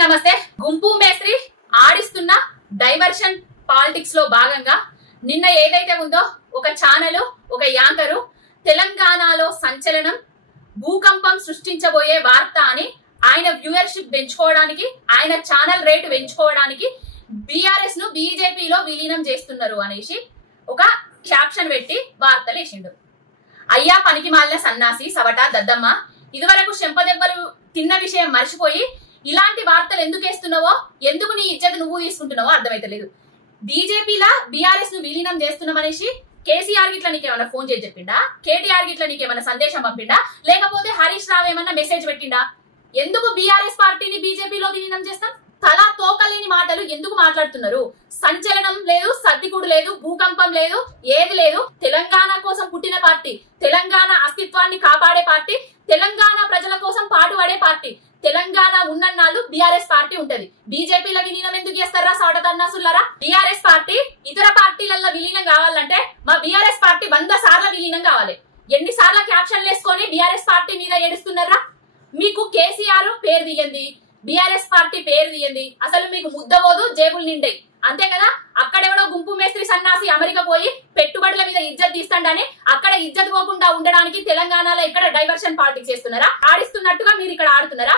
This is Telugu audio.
నమస్తే. గుంపు మేస్త్రి ఆడిస్తున్న డైవర్షన్ పాలిటిక్స్ లో భాగంగా నిన్న ఏదైతే ఉందో ఒక ఛానల్ ఒక యాంకరు తెలంగాణలో సంచలనం భూకంపం సృష్టించబోయే వార్త అని ఆయన వ్యూవర్షిప్ పెంచుకోవడానికి ఆయన ఛానల్ రేటు పెంచుకోవడానికి బీఆర్ఎస్ ను బీజేపీలో విలీనం చేస్తున్నారు అనేసి ఒక క్యాప్షన్ పెట్టి వార్తలు వేసిండు. అయ్యా పనికి మాలిన సన్నాసి సవట దద్దమ్మ, ఇదివరకు చెంపదెబ్బలు తిన్న విషయం మర్చిపోయి ఇలాంటి వార్తలు ఎందుకు వేస్తున్నావో, ఎందుకు నీ ఇజ్జత్ నువ్వు తీసుకుంటున్నావో అర్థమైతలేదు. బీజేపీలా బీఆర్ఎస్ ను విలీనం చేస్తున్నామనేసి కేసీఆర్ గిట్లా నీకేమన్నా ఫోన్ చేసి చెప్పిండా, కేటీఆర్ గిట్లా నీకేమన్నా సందేశం పంపిండా, లేకపోతే హరీష్ రావు ఏమన్నా మెసేజ్ పెట్టిండా? ఎందుకు బీఆర్ఎస్ పార్టీని బీజేపీలో విలీనం చేస్తాం? తలా తోకలేని మాటలు ఎందుకు మాట్లాడుతున్నారు? సంచలనం లేదు, సర్దికుడు లేదు, భూకంపం లేదు, ఏది లేదు. తెలంగాణ కోసం పుట్టిన పార్టీ, తెలంగాణ అస్తిత్వాన్ని కాపాడే పార్టీ, తెలంగాణ ప్రజల కోసం పాటుపడే పార్టీ. తెలంగాణ ఉన్నన్నాళ్ళు బీఆర్ఎస్ పార్టీ ఉంటది. బీజేపీలో విలీనం ఎందుకు చేస్తారా సాడతన్నాసులారా? బీఆర్ఎస్ పార్టీ ఇతర పార్టీలలో విలీనం కావాలంటే మా బీఆర్ఎస్ పార్టీ 100 సార్ల విలీనం కావాలి. ఎన్నిసార్లు క్యాప్షన్లు వేసుకొని బీఆర్ఎస్ పార్టీ మీద ఏడుస్తున్నారా? మీకు కేసీఆర్ పేరు తీయండి, బీఆర్ఎస్ పార్టీ పేరు తీయండి, అసలు మీకు ముద్దబోదు, జేబులు నిండాయి, అంతే కదా. అక్కడెవడో గుంపు మేస్త్రి సన్నాసి అమెరికా పోయి పెట్టుబడుల మీద ఇజ్జత్ తీస్తాడని అక్కడ ఇజ్జత్ పోకుండా ఉండడానికి తెలంగాణలో ఇక్కడ డైవర్షన్ పాలిటిక్స్ చేస్తున్నారా? ఆడిస్తున్నట్టుగా మీరు ఇక్కడ ఆడుతున్నారా?